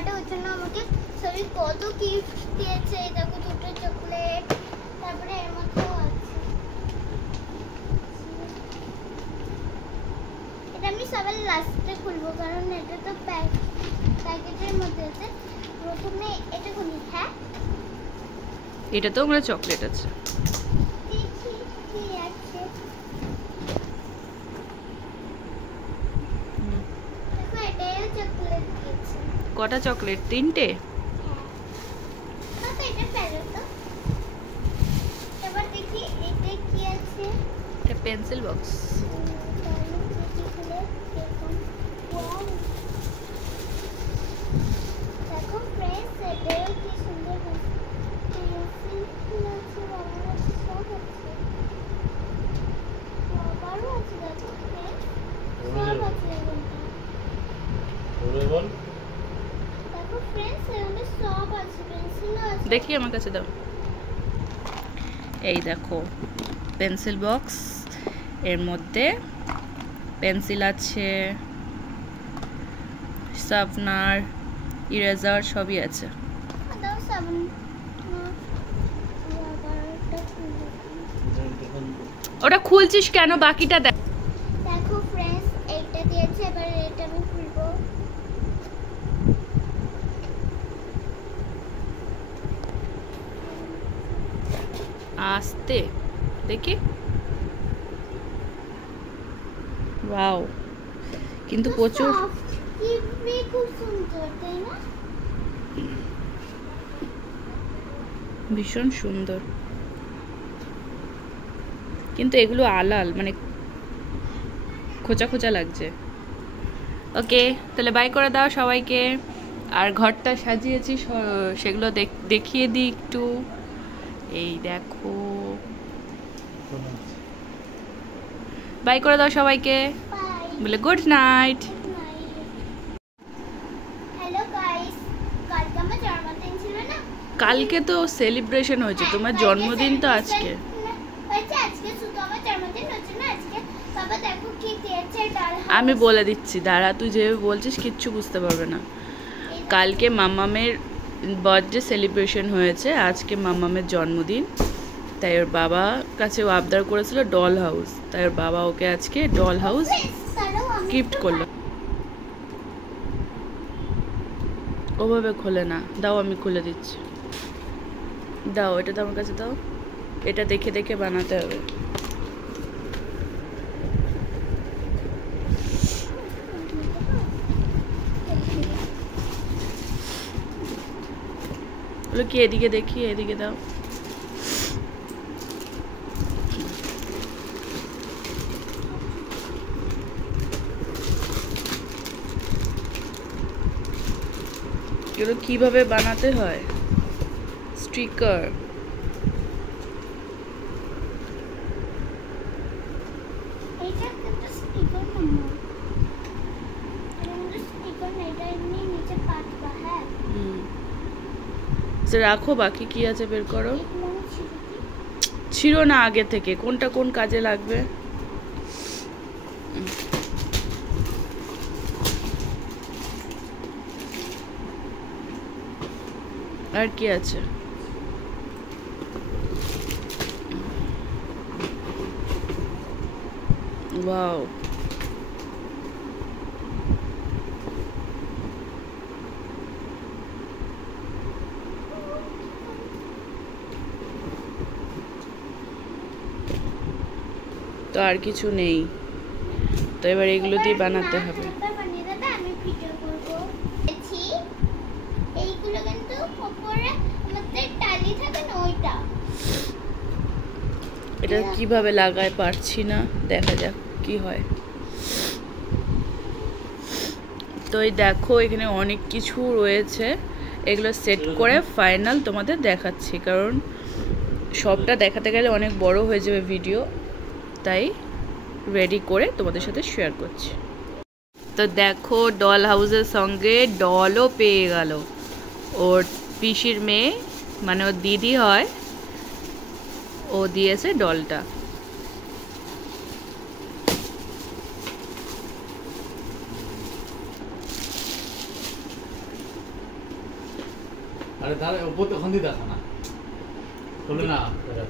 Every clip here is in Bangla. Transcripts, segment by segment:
বার্থডে, ওর জন্য আমাকে সবাই কত গিফট দিয়েছে। এই দেখো দুটো চকলেট, তারপরে এর মধ্যেও আছে। এটা আমি সবার লাস্টে খুলবো, কারণ এটা তো প্যাকেটের মধ্যে আছে। প্রথমে এটা খুলি। হ্যাঁ, এটা তো আমরা চকলেট আছে। দেখি কি আছে। দেখো এটাও চকলেট দিয়েছে। কটা চকলেট? 3টে। হ্যাঁ, এটা ফেলো তো। এবার দেখি এটা কি আছে। এটা পেন্সিল বক্স। দেখো ফ্রেন্ডস, এটাও কি সুন্দর পেন্সিল আছে, বাবার সব আছে। বাবারও আছে, দেখো ফ্রেন্ডস, সব আছে এখানটা। দেখো ফ্রেন্ডস, এখানে সব আছে, পেন্সিলও আছে। দেখি আমার কাছে দাও। এই দেখো পেন্সিল বক্স, এর মধ্যে পেন্সিল আছে, শার্পনার, ইরেজার সবই আছে। দাও সাবান। বাবারটা খুলে ওটা খুলছিস কেন? বাকিটা দেখ। দেখো ফ্রেন্ডস, এইটা দিয়েছে। এবার এটা আমি খুলবো। আস্তে দেখি। ওয়াও, কিন্তু প্রচুর খুব সুন্দর, তাই না? ভীষণ সুন্দর, কিন্তু এগুলো আলাল, মানে খোঁচা খোঁচা লাগছে। ওকে, তাহলে বাই করে দাও সবাইকে। আর ঘরটা সাজিয়েছি সেগুলো দেখিয়ে দিই একটু। এই দেখো, বাই করে দাও সবাইকে, বলে গুড নাইট। হ্যালো গাইস, কালকে আমার জন্মদিন ছিল না? কালকে তো সেলিব্রেশন হয়েছে, তোমার জন্মদিন তো আজকে হয়েছে। আজকে শুধু আমার জন্মদিন হচ্ছে না, আজকে বাবা দেখো কি দিয়েছে, ডাল। আমি বলে দিচ্ছি, দাঁড়া, তুই যেভাবে বলছিস কিচ্ছু বুঝতে পারবে না। কালকে মামামের বার্থডে সেলিব্রেশন হয়েছে, আজকে মামামের জন্মদিন, তাই ওর বাবা কাছে ও আবদার করেছিল ডল হাউস, তাই ওর বাবা ওকে আজকে ডল হাউস গিফট করলো। ওভাবে খোলে না, দাও আমি খুলে দিচ্ছি। দাও, এটা তো আমার কাছে দাও। এটা দেখে দেখে বানাতে হবে। বলো কি, এদিকে দেখি, এদিকে দাও। এগুলো কিভাবে বানাতে হয়? স্টিকার। এটা একটা স্টিকার না, এটা স্টিকার না, এটা এমনি নিচে পাতবা। হ্যাঁ, রাখো, বাকি কি আছে বের করো। ছিল না আগে থেকে, কোনটা কোন কাজে লাগবে। আর কি আছে? ওয়াও, তো আর কিছু নেই, তো এবার এগুলো দিয়ে বানাতে হবে। এইগুলো কিন্তু উপরে আমাদের টালি থাকে না, ওইটা। এটা কিভাবে লাগায় পারছি না, দেখা যাক কি হয়। তো এই দেখো, এখানে অনেক কিছু রয়েছে, এগুলো সেট করে ফাইনাল তোমাদের দেখাচ্ছি, কারণ সবটা দেখাতে গেলে অনেক বড় হয়ে যাবে ভিডিও, তাই রেডি করে তোমাদের সাথে শেয়ার করছি। তো দেখো, ডল হাউসের সঙ্গে ডলও পেয়ে গেল। ওর পিসির মেয়ে, মানে ওর দিদি হয়, ও দিয়েছে ডলটা। আরে তাহলে উপর তো ওখান দিয়ে দেখা না খুলে না এটা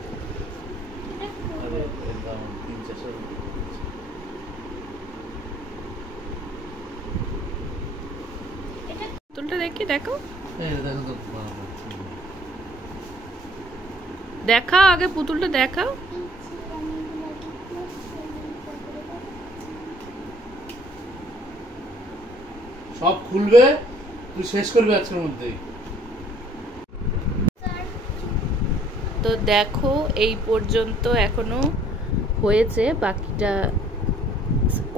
আরে একদম 3-4 পুতুলটা দেখি, দেখো এই দেখো তো দেখাও, আগে পুতুলটা দেখাও। সব খুলবে, তুই শেষ করবি আজকের মধ্যেই। তো দেখো এই পর্যন্ত এখনো হয়েছে, বাকিটা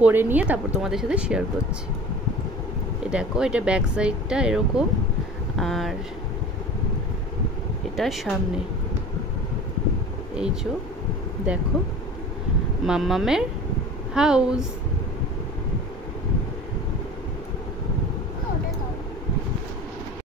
করে নিয়ে তারপর তোমাদের সাথে শেয়ার করছি। এই দেখো এটা ব্যাক সাইডটা এরকম, আর এটা সামনে। এই যে দেখো মাম্মামের হাউস।